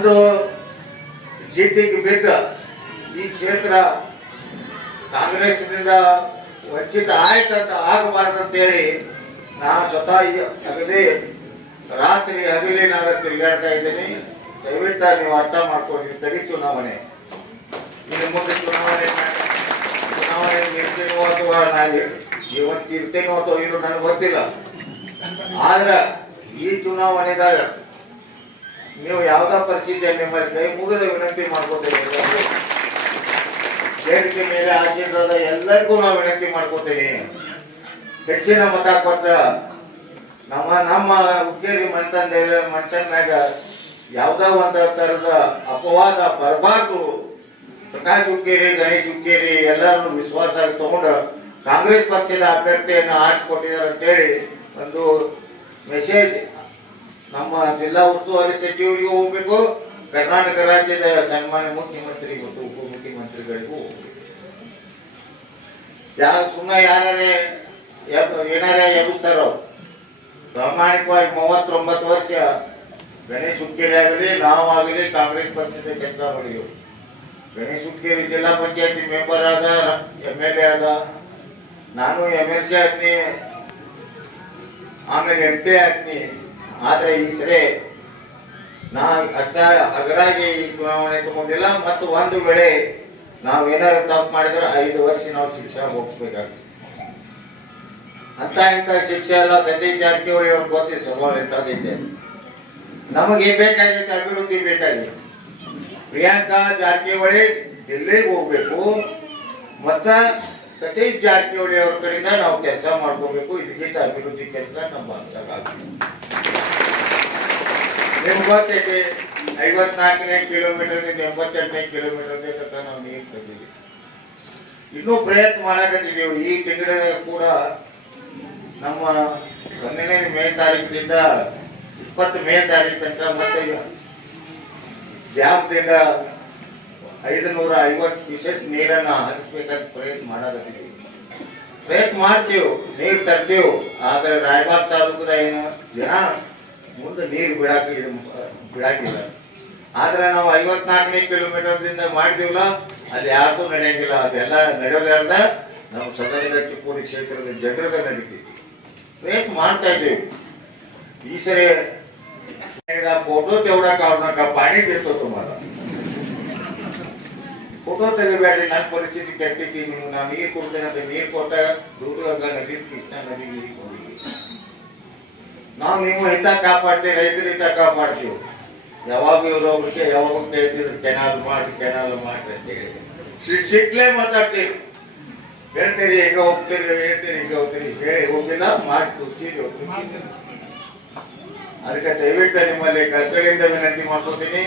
ಒಂದು ಜಿಪಿಗೆ ಬಿದ್ದ ಈ ಕ್ಷೇತ್ರ ಕಾಂಗ್ರೆಸ್ನಿಂದ ವಂಚಿತ ಆಯ್ತಂತ ಆಗಬಾರ್ದಂತೇಳಿ ನಾ ಸ್ವತಃ ಅಗದಿ ರಾತ್ರಿ ಹಗಲಿ ನಾನು ತಿರುಗಾಡ್ತಾ ಇದ್ದೀನಿ. ದಯವಿಟ್ಟು ನೀವು ಅರ್ಥ ಮಾಡ್ಕೊಂಡು ತಡಿ ಚುನಾವಣೆ. ಇನ್ನು ಮುಂದೆ ಚುನಾವಣೆ ಚುನಾವಣೆ ನಿಂತಿರುವ ಅಥವಾ ನಾನು ಇವತ್ತು ಇರ್ತೇನೋ ಅಥವಾ ಇದು ನನಗೆ ಗೊತ್ತಿಲ್ಲ. ಆದ್ರೆ ಈ ಚುನಾವಣೆದಾಗ ನೀವು ಯಾವ್ದ ಪರಿಸ್ಥಿತಿ ನಿಮ್ಮಲ್ಲಿ ಕೈ ಮುಗಿದ ವಿನಂತಿ ಮಾಡ್ಕೋತೇವೆ ಬೇಡಿಕೆ ಮೇಲೆ ಆಶೀರ್ವಾದ ಎಲ್ಲರಿಗೂ ನಾವು ವಿನಂತಿ ಮಾಡ್ಕೋತೇವೆ ಹೆಚ್ಚಿನ ಮತ ಕೊಟ್ಟ ನಮ್ಮ ನಮ್ಮ ಹುಕ್ಕೇರಿ ಮಂತನ್ ಮ್ಯಾಗ ಯಾವ್ದೋ ಒಂದು ತರದ ಅಪವಾದ ಬರಬಾರ್ದು. ಪ್ರಕಾಶ್ ಹುಕ್ಕೇರಿ, ಗಣೇಶ್ ಹುಕ್ಕೇರಿ ಎಲ್ಲರನ್ನು ವಿಶ್ವಾಸ ತಗೊಂಡು ಕಾಂಗ್ರೆಸ್ ಪಕ್ಷದ ಅಭ್ಯರ್ಥಿಯನ್ನು ಆರಿಸಿಕೊಟ್ಟಿದ್ದಾರೆ ಅಂತೇಳಿ ಒಂದು ಮೆಸೇಜ್ ನಮ್ಮ ಜಿಲ್ಲಾ ಉಸ್ತುವಾರಿ ಸಚಿವರಿಗೂ ಹೋಗ್ಬೇಕು. ಕರ್ನಾಟಕ ರಾಜ್ಯದ ಸನ್ಮಾನ್ಯ ಮುಖ್ಯಮಂತ್ರಿ ಮತ್ತು ಉಪಮುಖ್ಯಮಂತ್ರಿಗಳಿಗೂ ಹೋಗ್ಬೇಕು. ಯಾವ ಸುಮ್ಮನೆ ಯಾರೇ ಏನಾರೇ ಎಬ್ಬಿಸ್ತಾರೋ, ಪ್ರಾಮಾಣಿಕವಾಗಿ ಮೂವತ್ತೊಂಬತ್ತು ವರ್ಷ ಗಣೇಶ್ ಹುಕ್ಕೇರಿ ಆಗಲಿ ನಾವಾಗಲಿ ಕಾಂಗ್ರೆಸ್ ಪಕ್ಷದ ಕೆಲಸ ಮಾಡಿದೆವು. ಗಣೇಶ್ ಹುಕ್ಕೇರಿ ಜಿಲ್ಲಾ ಪಂಚಾಯತಿ ಮೆಂಬರ್ ಆದ, ಎಂ ಎಲ್ ಎ ಆದ, ನಾನು ಎಂ ಎಲ್ ಸಿ ಆಗ್ತೀನಿ, ಆಮೇಲೆ ಎಂ ಪಿ ಆಗ್ತೀನಿ. ಆದ್ರೆ ಈ ಸರಿ ನಾ ಅಷ್ಟ ಅಗರಾಗಿ ಈ ಚುನಾವಣೆ ತಗೊಂಡಿಲ್ಲ ಮತ್ತು ಒಂದು ವೇಳೆ ನಾವು ಏನಾದ್ರು ತಪ್ಪು ಮಾಡಿದ್ರೆ ಐದು ವರ್ಷ ನಾವು ಶಿಕ್ಷೆ ಹೋಗಿಸ್ಬೇಕಾಗ್ತದೆ ಅಂತ ಇಂಥ ಶಿಕ್ಷೆ ಎಲ್ಲ ಸತೀಶ್ ಜಾರಕಿಹೊಳಿ ಅವ್ರ ಗೊತ್ತಿದೆ ಸ್ವಭಾವ ಎಂಥದ್ದಿದೆ ನಮಗೆ ಬೇಕಾಗಿತ್ತು ಅಭಿವೃದ್ಧಿ ಬೇಕಾಗಿದೆ. ಪ್ರಿಯಾಂಕಾ ಜಾರಕಿಹೊಳಿ ದಿಲ್ಲಿಗೆ ಹೋಗ್ಬೇಕು ಮತ್ತ ಸತೀಶ್ ಜಾರಕಿಹೊಳಿ ಅವ್ರ ಕಡೆಯಿಂದ ನಾವು ಕೆಲಸ ಮಾಡ್ಕೋಬೇಕು. ಇದಕ್ಕಿಂತ ಅಭಿವೃದ್ಧಿ ಕೆಲಸ ನಮ್ಮ ಭಾಗದಾಗಲ್ಲ ಗೊತ್ತೈತಿ ಐವತ್ನಾಲ್ಕನೇ ಕಿಲೋಮೀಟರ್ನಿಂದ ಎಂಬತ್ತೆಂಟನೇ ಕಿಲೋಮೀಟರ್ ತನಕ ನಾವು ನೀರು ತಂದಿದ್ದೀವಿ ಇನ್ನೂ ಪ್ರಯತ್ನ ಮಾಡಕತ್ತಿದ್ದೀವಿ. ಈ ತಿಂಗಳ ಕೂಡ ನಮ್ಮ ಹನ್ನೆರಡನೇ ಮೇ ತಾರೀಕಿನಿಂದ ಇಪ್ಪತ್ತು ಮೇ ತಾರೀಕು ತನಕ ಮತ್ತೆ ಡ್ಯಾಮ್ದಿಂದ ಐದು ನೂರ ಐವತ್ತು ವಿಶೇಷ ನೀರನ್ನ ಹರಿಸ್ಬೇಕಂತ ಪ್ರಯತ್ನ ಮಾಡಕತ್ತಿದ್ದೀವಿ. ಪ್ರಯತ್ನ ಮಾಡ್ತೀವಿ, ನೀರು ತರ್ತೀವಿ. ಆದರೆ ರಾಯಬಾಗ್ ತಾಲೂಕದ ಏನು ಜನ ಮುಂದೆ ನೀರು ಬಿಡಾಕ ಬಿಡಾಕಿಲ್ಲ ಆದ್ರೆ ನಾವು ಐವತ್ನಾಲ್ಕನೇ ಕಿಲೋಮೀಟರ್ದಿಂದ ಮಾಡಿದಿವಲ್ಲ, ಅಲ್ಲಿ ಯಾರ್ದು ನಡೆಯಂಗಿಲ್ಲ. ಅದೆಲ್ಲ ನಡೆಯಲಾರ್ದ ನಮ್ಮ ಸದನದ ಚಿಕ್ಕೋಡಿ ಕ್ಷೇತ್ರದ ಜಗಳದ ನಡೀತಿತ್ತು ರೇಟ್ ಮಾಡ್ತಾ ಇದ್ದೇವೆ. ಈ ಸರಿ ಫೋಟೋ ತೆಗಡಕ್ಕ ಅವ್ರನ್ನ ಪಾಣಿ ಬೇಕು ತುಂಬ ಫೋಟೋ ತೆಗಿಬೇಡಿ, ನನ್ನ ಪರಿಸ್ಥಿತಿ ಕೆಟ್ಟಿ ನೀವು, ನಾನು ನೀರು ಕೊಡ್ತೇನೆ ಅಂತ ನೀರು ಕೊಟ್ಟ ದೂರ ನದಿ ಕೃಷ್ಣ ನದಿ ನೀರು ಕೊಡಿದ್ದೀವಿ ನಾವು ನಿಮ್ಮ ಹಿತ ಕಾಪಾಡ್ತೀವಿ, ರೈತರ ಹಿತ ಕಾಪಾಡ್ತೀವಿ. ಯಾವಾಗ ಇವ್ರೊಬ್ರಿಗೆ ಯಾವಾಗ ಕೇಳ್ತಿದ್ರು, ಕೆನಾಲ್ ಮಾಡಿ ಕೆನಾಲ್ ಮಾಡಿ ಅಂತ ಹೇಳಿ. ಸಿಟ್ ಸಿಟ್ಲೇ ಮಾತಾಡ್ತೀವಿ. ಹೇಳ್ತೀರಿ, ಈಗ ಹೋಗ್ತೀರಿ, ಹೇಳ್ತೀರಿ, ಈಗ ಹೋಗ್ತೀರಿ. ಹೇಳಿ ಹೋಗಿಲ್ಲ, ಮಾಡಿ ಕೂರ್ಸಿ ಹೋಗ್ತೀವಿ ಅದಕ್ಕೆ ದಯವಿಟ್ಟು ನಿಮ್ಮಲ್ಲಿ ಕರ್ತಗಳಿಂದ ವಿನಂತಿ ಮಾಡ್ಕೋತೀನಿ.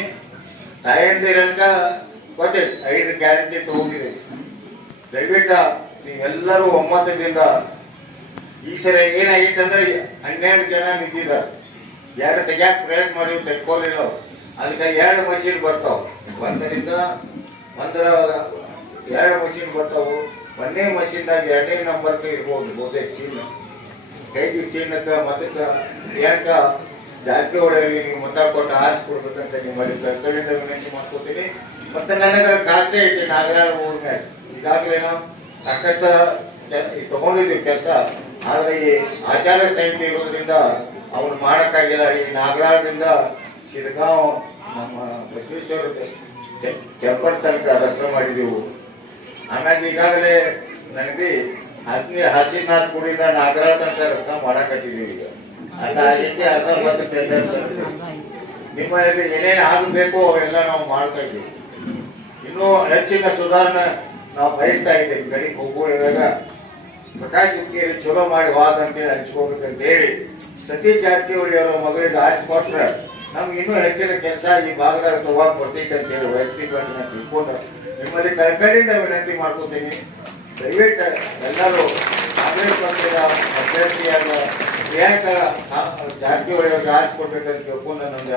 ತಾಯಂದಿರಂಕ ಗೊತ್ತೈತಿ ಐದು ಗ್ಯಾರಂಟಿ ತಗೊಂಡಿದ್ದೀವಿ ದಯವಿಟ್ಟು ನೀವೆಲ್ಲರೂ ಒಮ್ಮತದಿಂದ ಈ ಸರಿ ಏನಾಗಿತ್ತು ಅಂದ್ರೆ ಹನ್ನೆರಡು ಜನ ನಿಂತಿದ್ದಾರೆ. ಎರಡು ತೆಗಿಯಾಕ ಪ್ರಯತ್ನ ಮಾಡಿ ತೆಕ್ಕೋಲಿಲ್ಲ. ಅದಕ್ಕೆ ಎರಡು ಮಷೀನ್ ಬರ್ತಾವ. ಒಂದರಿಂದ ಒಂದರ ಎರಡು ಮಷೀನ್ ಬರ್ತಾವು. ಒಂದೇ ಮಷೀನ್ದಾಗ ಎರಡನೇ ನಂಬರ್ಗೆ ಇರ್ಬೋದು ಬಹುತೇಕ ಚೀನ ಕೈಗೆ ಚೀನಕ್ಕೆ ಮತಕ್ಕೆ ಯಾಕ ಜಾರಕಿಹೊಳಿ ನೀವು ಮತ ಕೊಟ್ಟು ಹಾರಿಸ್ಕೊಡ್ಬೇಕಂತ ನಿಮ್ಮಲ್ಲಿ ಕಡೆಯಿಂದ ವಿನಂತಿ ಮಾಡ್ಕೋತೀನಿ. ಮತ್ತೆ ನನಗೆ ಖಾತ್ರಿ ಐತಿ ನಾಗರಾಳ ಊರಿನ ಈಗಾಗಲೇ ನಾವು ಸಾಕಷ್ಟು ತಗೊಂಡಿದ್ದೀವಿ ಕೆಲಸ. ಆದ್ರೆ ಈ ಆಚಾರ ಸಂಹಿತೆ ಇರೋದ್ರಿಂದ ಅವನು ಮಾಡೋಕ್ಕಾಗಿಲ್ಲ. ಈ ನಾಗರಾಜದಿಂದ ಶಿರ್ಗಾಂವ್ ನಮ್ಮ ಬಸವೇಶ್ವರ ಟೆಂಪಲ್ ತನಕ ರಸ್ತೆ ಮಾಡಿದೆವು. ಆಮೇಲೆ ಈಗಾಗಲೇ ನನಗೆ ಹಸಿ ಹಸಿನಾಥ್ ಗುಡಿಯಿಂದ ನಾಗರಾಜ್ ತನಕ ರಸ್ತೆ ಮಾಡಕತ್ತಿದ್ದೀವಿ ಈಗ. ಅಂತ ಆಗೈತಿ ಅರ್ಧ ಬಂದು ಟೆಂಡರ್ ಏನೇನು ಆಗಬೇಕು ಅವೆಲ್ಲ ನಾವು ಮಾಡ್ತಾ ಇದ್ದೀವಿ. ಇನ್ನೂ ಹೆಚ್ಚಿನ ಸುಧಾರಣೆ ನಾವು ಬಯಸ್ತಾ ಇದ್ದೇವೆ. ಗಡಿಗೆ ಹೋಗುವಾಗ ಪ್ರಕಾಶ್ ಚಲೋ ಮಾಡಿ ವಾದ ಅಂತೇಳಿ ಹಂಚ್ಕೋಬೇಕಂತ ಹೇಳಿ ಸತೀಶ್ ಜಾರಕಿಹೊಳಿ ಅವರ ಮಗಳಿಗೆ ಆರಿಸ್ಕೊಟ್ರೆ ನಮ್ಗೆ ಇನ್ನೂ ಹೆಚ್ಚಿನ ಕೆಲಸ ಈ ಭಾಗದಾಗ ತಗೋಕ್ ಬರ್ತೈತೆ ಅಂತ ಹೇಳಿ ವೈಯಕ್ತಿಕವಾಗಿ ನಾನು ತಿಳ್ಕೊಂಡು ನಿಮ್ಮಲ್ಲಿ ಕಡೆಯಿಂದ ವಿನಂತಿ ಮಾಡ್ಕೋತೀನಿ. ದಯವಿಟ್ಟು ಎಲ್ಲರೂ ಕಾಂಗ್ರೆಸ್ ಪಕ್ಷದ ಅಭ್ಯರ್ಥಿಯಾದ ಪ್ರಿಯಾಂಕಾ ಜಾರಕಿಹೊಳಿ ಅವ್ರಿಗೆ ಆರಿಸ್ಕೊಡ್ಬೇಕಂತ ತಿಳ್ಕೊಂಡು ನಾನು